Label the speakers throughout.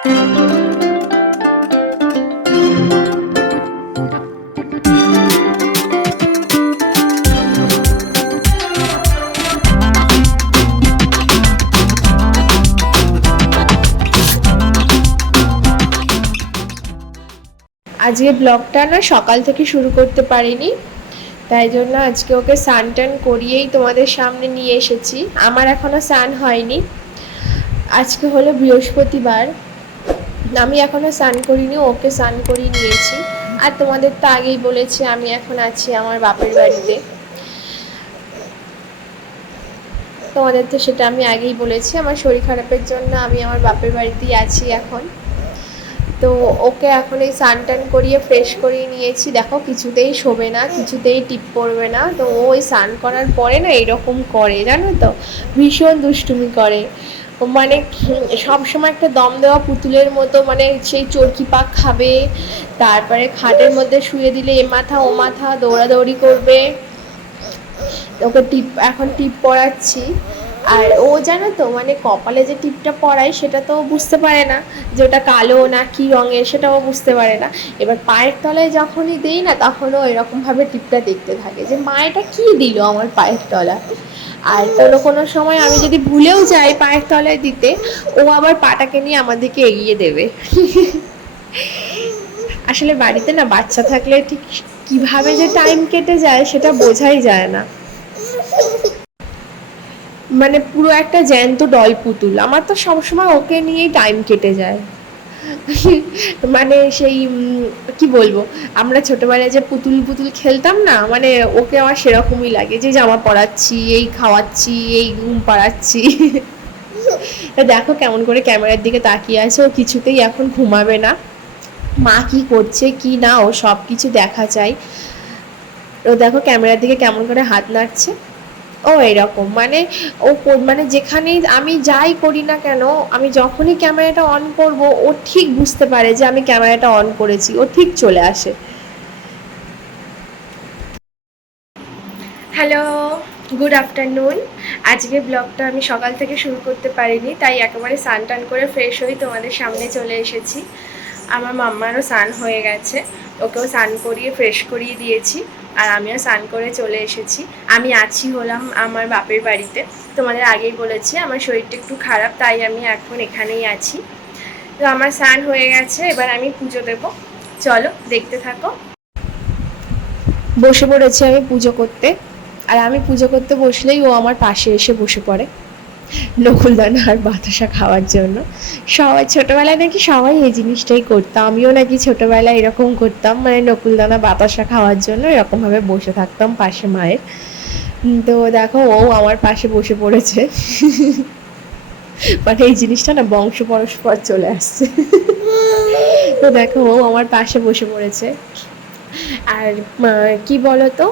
Speaker 1: আজকে ব্লগটা না সকাল থেকে শুরু করতে পারিনি, তাই জন্য আজকে ওকে স্নান টান করিয়েই তোমাদের সামনে নিয়ে এসেছি। আমার এখনও স্নান হয়নি। আজকে হলো বৃহস্পতিবার। আমি এখনও স্নান করিনি, ওকে স্নান করিয়ে নিয়েছি। আর তোমাদের তো আগেই বলেছি, আমি এখন আছি আমার বাপের বাড়িতে। তোমাদের তো সেটা আমি আগেই বলেছি, আমার শরীর খারাপের জন্য আমি আমার বাপের বাড়িতেই আছি এখন। তো ওকে এখন এই স্নান টান করিয়ে ফ্রেশ করিয়ে নিয়েছি। দেখো, কিছুতেই শোবে না, কিছুতেই টিপ পড়বে না। তো ও ওই স্নান করার পরে না এরকম করে, জানো তো? ভীষণ দুষ্টুমি করে। মানে সবসময় একটা দম দেওয়া পুতুলের মতো মানে সেই চরকি পাক খাবে, তারপরে খাটের মধ্যে শুয়ে দিলে এ মাথা, ও মাথা, দৌড়াদৌড়ি করবে। ওকে টিপ, এখন টিপ পড়াচ্ছি। আর ও জানো তো মানে কপালে যে টিপটা পড়ায় সেটা তো বুঝতে পারে না। যে ওটা কালো না কি রঙের সেটাও বুঝতে পারে না। এবার পায়ের তলায় যখনই দেই না, তখনও এরকমভাবে টিপটা দেখতে থাকে যে, মা, এটা কী দিল আমার পায়ের তলায় আর কোনো কোনো সময় আমি যদি ভুলেও যাই পায়ের তলায় দিতে, ও আবার পাটাকে নিয়ে আমাদেরকে এগিয়ে দেবে। আসলে বাড়িতে না বাচ্চা থাকলে ঠিক কীভাবে যে টাইম কেটে যায় সেটা বোঝাই যায় না। মানে পুরো একটা জ্যান্ত ডল পুতুল। আমার তো সবসময় ওকে নিয়েই টাইম কেটে যায়। মানে সেই কি বলব? আমরা ছোটবেলায় যে পুতুল পুতুল খেলতাম না মানে ওকে আমার সেরকমই লাগে যে জামা পরাচ্ছি, এই খাওয়াচ্ছি, এই ঘুম পাড়াচ্ছি। দেখো কেমন করে ক্যামেরার দিকে তাকিয়ে আছে, ও কিছুতেই এখন ঘুমাবে না। মা কি করছে, কি না, ও সব কিছু দেখা চাই। ও দেখো ক্যামেরার দিকে কেমন করে হাত নাড়ছে। ও, এরকম। মানে ও মানে যেখানেই আমি যাই করি না কেন, আমি যখনই ক্যামেরাটা অন করব, ও ঠিক বুঝতে পারে যে আমি ক্যামেরাটা অন করেছি, ও ঠিক চলে আসে। হ্যালো গুড আফটারনুন আজকে ব্লগটা আমি সকাল থেকে শুরু করতে পারিনি, তাই একেবারে স্নান টান করে ফ্রেশ হয়ে তোমাদের সামনে চলে এসেছি। আমার মাম্মারও স্নান হয়ে গেছে। ওকেও স্নান করিয়ে ফ্রেশ করিয়ে দিয়েছি। আর আমিও স্নান করে চলে এসেছি। আমি আছি হলাম আমার বাপের বাড়িতে। তোমাদের আগেই বলেছি, আমার শরীরটা একটু খারাপ, তাই আমি এখন এখানেই আছি। তো আমার স্নান হয়ে গেছে, এবার আমি পুজো দেব। চলো, দেখতে থাকো। বসে পড়েছি আমি পুজো করতে। আর আমি পুজো করতে বসলেই ও আমার পাশে এসে বসে পড়ে। নকুলদানা আর বাতাসা খাওয়ার জন্য। সবাই ছোটোবেলায় নাকি সবাই এই জিনিসটাই করতাম আমিও নাকি ছোটোবেলায় এরকম করতাম মানে নকুলদানা বাতাসা খাওয়ার জন্য এরকমভাবে বসে থাকতাম পাশে মায়ের। তো দেখো, ও আমার পাশে বসে পড়েছে। মানে এই জিনিসটা না বংশ পরস্পর চলে আসছে। তো দেখো, ও আমার পাশে বসে পড়েছে। আর কি বলতো?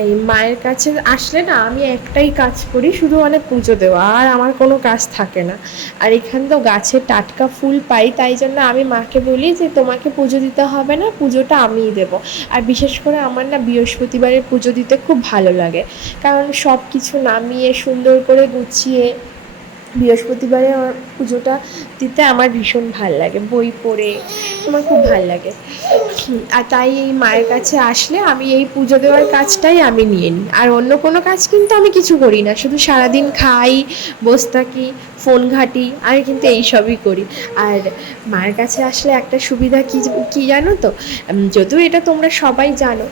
Speaker 1: এই মায়ের কাছে আসলে না, আমি একটাই কাজ করি, শুধু মানে পুজো দেওয়া, আর আমার কোনো কাজ থাকে না। আর এখানে তো গাছে টাটকা ফুল পাই, তাই জন্য আমি মাকে বলি যে, তোমাকে পুজো দিতে হবে না, পুজোটা আমিই দেব। আর বিশেষ করে আমার না বৃহস্পতিবারের পুজো দিতে খুব ভালো লাগে। কারণ সব কিছু নামিয়ে, সুন্দর করে গুছিয়ে বৃহস্পতিবারে আমার পুজোটা দিতে আমার ভীষণ ভালো লাগে। বই পড়ে আমার খুব ভালো লাগে। আর তাই এই মায়ের কাছে আসলে আমি এই পুজো দেওয়ার কাজটাই আমি নিয়ে নিই। আর অন্য কোনো কাজ কিন্তু আমি কিছু করি না। শুধু সারাদিন খাই, বস থাকি, ফোন ঘাঁটি, আমি কিন্তু এইসবই করি। আর মায়ের কাছে আসলে একটা সুবিধা কি কি জানো তো? যদিও এটা তোমরা সবাই জানো,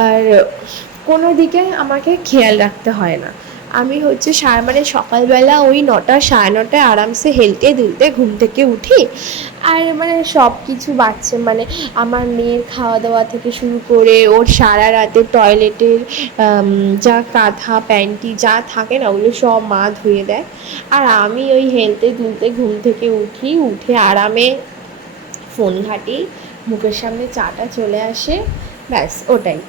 Speaker 1: আর কোনো দিকে আমাকে খেয়াল রাখতে হয় না। আমি হচ্ছে সারা মানে সকালবেলা ওই নটা, সাড়ে নটায় আরামসে হেলতে দুলতে ঘুম থেকে উঠি। আর মানে সব কিছু বাচ্চা মানে আমার মেয়ের খাওয়া দাওয়া থেকে শুরু করে ওর সারা রাতে টয়লেটের যা কাঁথা প্যান্টি যা থাকে না ওগুলো সব মা ধুয়ে দেয়। আর আমি ওই হেলতে দুলতে ঘুম থেকে উঠি, উঠে আরামে ফোন ঘাঁটি, মুখের সামনে চাটা চলে আসে, ব্যাস ওটাই।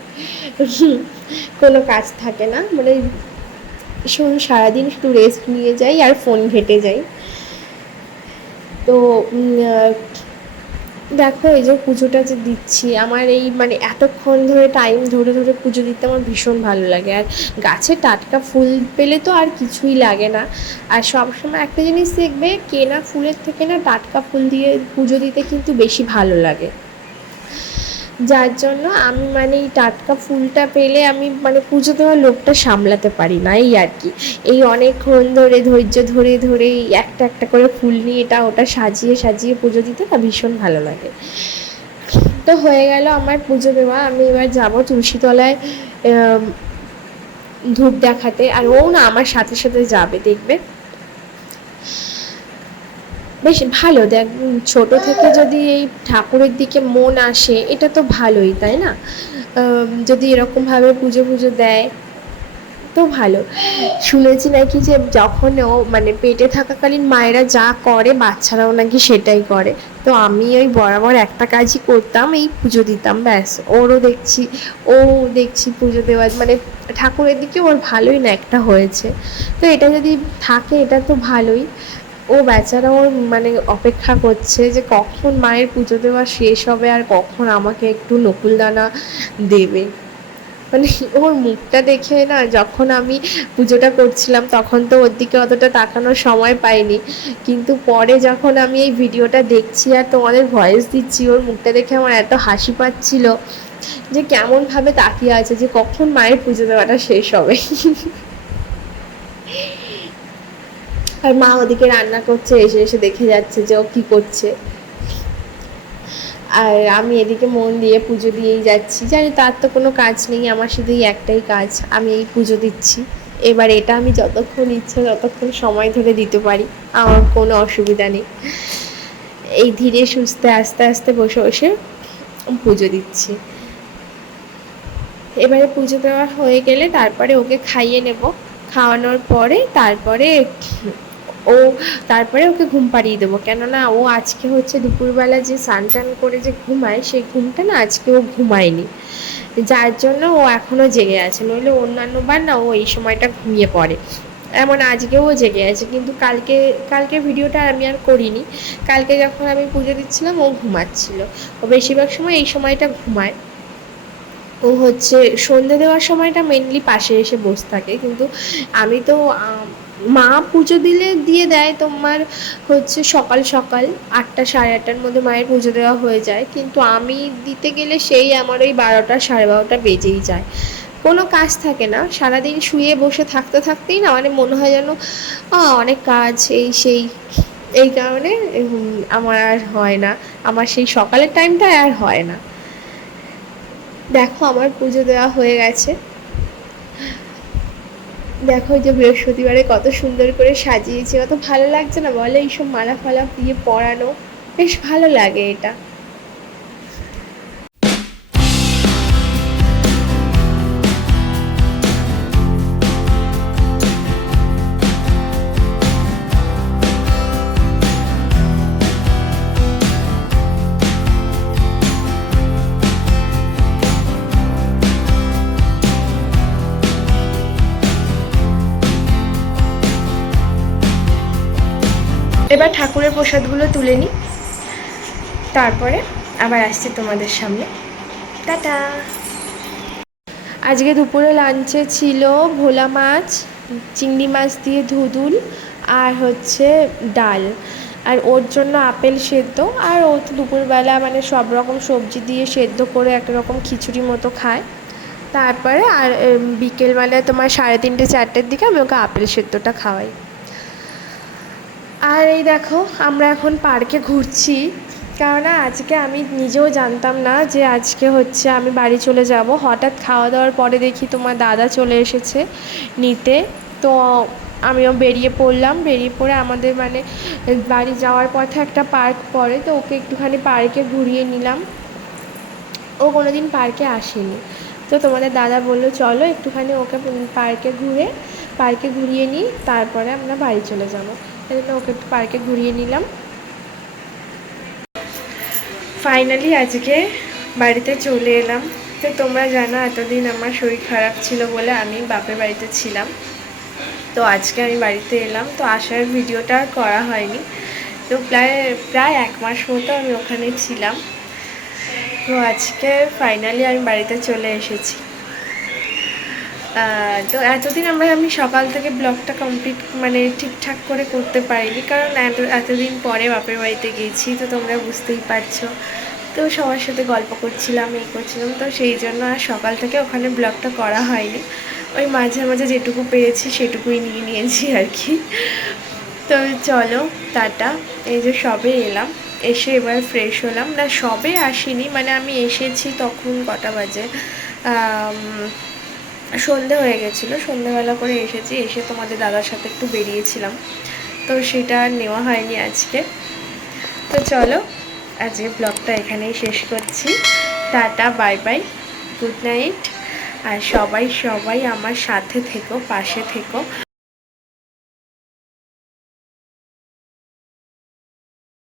Speaker 1: কোনো কাজ থাকে না মানে সারাদিন শুধু রেস্ট নিয়ে যাই আর ফোন ঘেটে যাই। তো দেখো এই যে পুজোটা যে দিচ্ছি, আমার এই মানে এতক্ষণ ধরে টাইম ধরে ধরে পুজো দিতে আমার ভীষণ ভালো লাগে। আর গাছে টাটকা ফুল পেলে তো আর কিছুই লাগে না। আর সবসময় একটা জিনিস দেখবে, কেনা ফুলের থেকে না টাটকা ফুল দিয়ে পুজো দিতে কিন্তু বেশি ভালো লাগে। যার জন্য আমি মানে এই টাটকা ফুলটা পেলে আমি মানে পুজো দেওয়ার লোকটা সামলাতে পারি না, এই আর কি। এই অনেকক্ষণ ধরে, ধৈর্য ধরে ধরে একটা একটা করে ফুল নিয়ে এটা ওটা সাজিয়ে সাজিয়ে পুজো দিতে না ভীষণ ভালো লাগে। তো হয়ে গেল আমার পুজো দেওয়া। আমি এবার যাব তুলসীতলায় ধূপ দেখাতে। আর ও না আমার সাথে সাথে যাবে, দেখবে। বেশ ভালো, দেখ ছোট থেকে যদি এই ঠাকুরের দিকে মন আসে, এটা তো ভালোই, তাই না? যদি এরকমভাবে পুজো পুজো দেয়, তো ভালো। শুনেছি নাকি যে যখন ও মানে পেটে থাকাকালীন মায়েরা যা করে, বাচ্চারাও নাকি সেটাই করে। তো আমি ওই বরাবর একটা কাজই করতাম, এই পুজো দিতাম, ব্যাস। ওরও দেখছি, ও দেখছি পুজো দেওয়ার মানে ঠাকুরের দিকে ওর ভালোই না একটা হয়েছে। তো এটা যদি থাকে, এটা তো ভালোই। ও বেচারা ওর মানে অপেক্ষা করছে যে কখন মায়ের পুজো দেওয়া শেষ হবে আর কখন আমাকে একটু নকুলদানা দেবে। মানে ওর মুখটা দেখে না যখন আমি পুজোটা করছিলাম তখন তো ওর দিকে অতটা তাকানোর সময় পাইনি। কিন্তু পরে যখন আমি এই ভিডিওটা দেখছি আর তোমাদের ভয়েস দিচ্ছি, ওর মুখটা দেখে আমার এত হাসি পাচ্ছিল যে কেমনভাবে তাকিয়ে আছে যে কখন মায়ের পুজো দেওয়াটা শেষ হবে। আর মা ওদিকে রান্না করছে, এসে এসে দেখে যাচ্ছে যে ও কী করছে। আর আমি এদিকে মন দিয়ে পুজো দিয়েই যাচ্ছি। জানি তার তো কোনো কাজ নেই, আমার শুধু এই একটাই কাজ, আমি এই পুজো দিচ্ছি। এবার এটা আমি যতক্ষণ ইচ্ছা ততক্ষণ সময় ধরে দিতে পারি, আমার কোনো অসুবিধা নেই। এই ধীরে সুস্থে আস্তে আস্তে বসে বসে পুজো দিচ্ছি। এবারে পুজো দেওয়া হয়ে গেলে তারপরে ওকে খাইয়ে নেব। খাওয়ানোর পরে তারপরে ও তারপরে ওকে ঘুম পাড়িয়ে দেবো। কেননা ও আজকে হচ্ছে দুপুরবেলা যে স্নান টান করে যে ঘুমায়, সেই ঘুমটা না আজকে ও ঘুমায়নি। যার জন্য ও এখনও জেগে আছে, নইলে অন্যান্য বার না ও এই সময়টা ঘুমিয়ে পড়ে। এমন আজকেও জেগে আছে, কিন্তু কালকে কালকে ভিডিওটা আমি আর করিনি। কালকে যখন আমি পুজো দিচ্ছিলাম, ও ঘুমাচ্ছিল। ও বেশিরভাগ সময় এই সময়টা ঘুমায়। ও হচ্ছে সন্ধে দেওয়ার সময়টা মেনলি পাশে এসে বসে থাকে, কিন্তু আমি তো মা পুজো দিলে দিয়ে দেয় তোমার হচ্ছে সকাল সকাল আটটা সাড়ে আটটার মধ্যে মায়ের পুজো দেওয়া হয়ে যায়। কিন্তু আমি দিতে গেলে সেই আমার ওই বারোটা সাড়ে বারোটা বেজেই যায়। কোনো কাজ থাকে না। সারাদিন শুয়ে বসে থাকতে থাকতেই না মানে মনে হয় যেন অনেক কাজ, এই সেই, এই কারণে আমার আর হয় না। আমার সেই সকালের টাইমটা আর হয় না। দেখো, আমার পুজো দেওয়া হয়ে গেছে। দেখো যে বৃহস্পতিবারে কত সুন্দর করে সাজিয়েছে, কত ভালো লাগছে না? বলে এইসব মালা ফালা দিয়ে পড়ানো বেশ ভালো লাগে এটা। এবার ঠাকুরের প্রসাদগুলো তুলে নিই। তারপরে আবার আসছি তোমাদের সামনে। টাটা! আজকে দুপুরে লাঞ্চে ছিল ভোলা মাছ, চিংড়ি মাছ দিয়ে ধুদুল আর হচ্ছে ডাল। আর ওর জন্য আপেল সেদ্ধ। আর ও তো দুপুরবেলা মানে সব রকম সবজি দিয়ে সেদ্ধ করে একরকম খিচুড়ি মতো খায়। তারপরে আর বিকেলবেলায় তোমার সাড়ে তিনটে, চারটের দিকে আমি ওকে আপেল সেদ্ধটা খাওয়াই। আর এই দেখো, আমরা এখন পার্কে ঘুরছি। কেননা আজকে আমি নিজেও জানতাম না যে আজকে হচ্ছে আমি বাড়ি চলে যাব। হঠাৎ খাওয়া দাওয়ার পরে দেখি তোমার দাদা চলে এসেছে নিতে। তো আমিও বেরিয়ে পড়লাম। বেরিয়ে পড়ে আমাদের মানে বাড়ি যাওয়ার পথে একটা পার্ক পড়ে, তো ওকে একটুখানি পার্কে ঘুরিয়ে নিলাম। ও কোনো দিন পার্কে আসেনি। তো তোমাদের দাদা বলল, চলো একটুখানি ওকে পার্কে ঘুরে, পার্কে ঘুরিয়ে নিই, তারপরে আমরা বাড়ি চলে যাব। এই জন্য ওকে একটু পার্কে ঘুরিয়ে নিলাম। ফাইনালি আজকে বাড়িতে চলে এলাম। তো তোমরা জানো, এতদিন আমার শরীর খারাপ ছিল বলে আমি বাপের বাড়িতে ছিলাম। তো আজকে আমি বাড়িতে এলাম। তো আসার ভিডিওটা আর করা হয়নি। তো প্রায় প্রায় এক মাস মতো আমি ওখানে ছিলাম। তো আজকে ফাইনালি আমি বাড়িতে চলে এসেছি। তো এতদিন আমরা আমি সকাল থেকে ব্লগটা কমপ্লিট মানে ঠিকঠাক করে করতে পারিনি, কারণ এত, এতদিন পরে বাপের বাড়িতে গেছি তো তোমরা বুঝতেই পারছ। তো সবার সাথে গল্প করছিলাম, এই করছিলাম, তো সেই জন্য আর সকাল থেকে ওখানে ব্লগটা করা হয়নি। ওই মাঝে মাঝে যেটুকু পেয়েছি সেটুকুই নিয়ে নিয়েছি আর কি। তো চলো, টাটা। এই যে সবে এলাম, এসে এবার ফ্রেশ হলাম। না, সবে আসিনি মানে আমি এসেছি তখন কটা বাজে? সন্ধে হয়ে গেছিল, সন্ধেবেলা করে এসেছি, এসে তোমাদের দাদার সাথে একটু বেরিয়েছিলাম। তো সেটা নেওয়া হয়নি আজকে। তো চলো, আজকে ব্লগটা এখানেই শেষ করছি। Tata, bye bye, good night. আর সবাই সবাই আমার সাথে থেকো, পাশে থেকো।